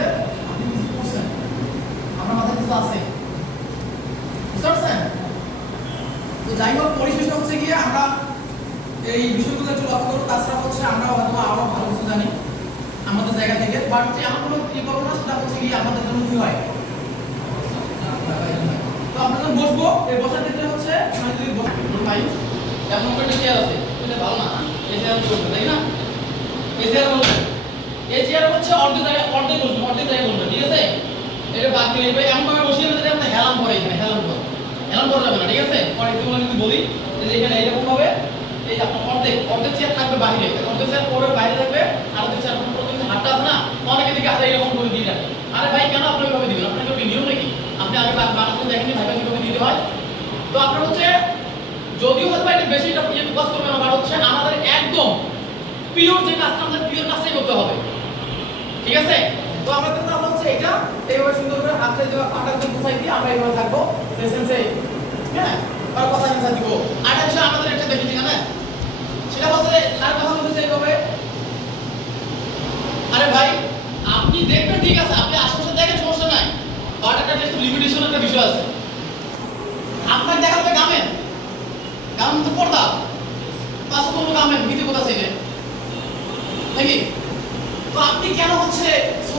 আসলে আপনি কিছু করছেন, আমার মাথায় কিছু আছে, বুঝতে পারছেন? তো যাই হোক, পরিশেষে হচ্ছে গিয়ে আমরা এই বিষয়গুলো একটু লক্ষ্য করবো। তাছাড়া হচ্ছে আমরা হয়তো আরো ভালো কিছু জানি আমাদের জায়গা থেকে, বাট যে এমন কোনো কি করবো না সেটা হচ্ছে গিয়ে আমাদের জন্য কি হয়। তো আমরা যখন বসবো, এই বসার ক্ষেত্রে হচ্ছে মানে যদি পাই এমন একটা চেয়ার আছে, এটা ভালো না, এই চেয়ার বসবো, তাই না? এই চেয়ার বসবো, এই চেয়ার হচ্ছে অর্ধেক জায়গায় অর্ধেক জায়গায় বসবো, ঠিক আছে? এটা বাকি রইবে এমন ভাবে বসিয়ে যদি আমরা হেলাম করে, এখানে হেলাম করা যাবে না, ঠিক আছে? পরে একটু যদি বলি যে এখানে এইরকম ভাবে এই যে আপনার অর্ধেক চেয়ার থাকবে বাইরে, অর্ধেক চেয়ার পরে বাইরে থাকবে, আর অর্ধেক চেয়ার প্রথমে হাতটা আছে না, অনেকে দিকে হাতে এরকম করে দিয়ে রাখে। আরে ভাই কেন আপনি ওইভাবে দিবেন? আপনাকে ওই নিয়ম নাকি? আপনি আগে বাংলাদেশে দেখেননি ভাইবা কিভাবে দিতে হয়? তো আপনার হচ্ছে যদিও হয়তো এটা বেশি এটা ফোকাস করবে না, বাট হচ্ছে আমাদের একদম পিওর যে কাজটা, আমাদের পিওর কাজটাই করতে হবে, ঠিক আছে? তো আমরা কিন্তু আমরা হচ্ছে এটা এইভাবে সুন্দর করে হাতে দেওয়া পাটা দিয়ে গুছাই দিয়ে আমরা এইভাবে থাকবো সেন্সে, হ্যাঁ? আর কথা নিয়ে দিব। আর একটা আমাদের একটা দেখি না, সেটা হচ্ছে আর কথা বলতে এইভাবে। আরে ভাই আপনি দেখবেন ঠিক আছে, আপনি আশেপাশে দেখেন সমস্যা নাই, বাট একটা লিমিটেশন একটা বিষয় আছে। আপনার দেখা যাবে গামেন তো পর্দা পাশে কোনো গামেন ভিতরে কোথা ছিল নাকি? তো আপনি কেন হচ্ছে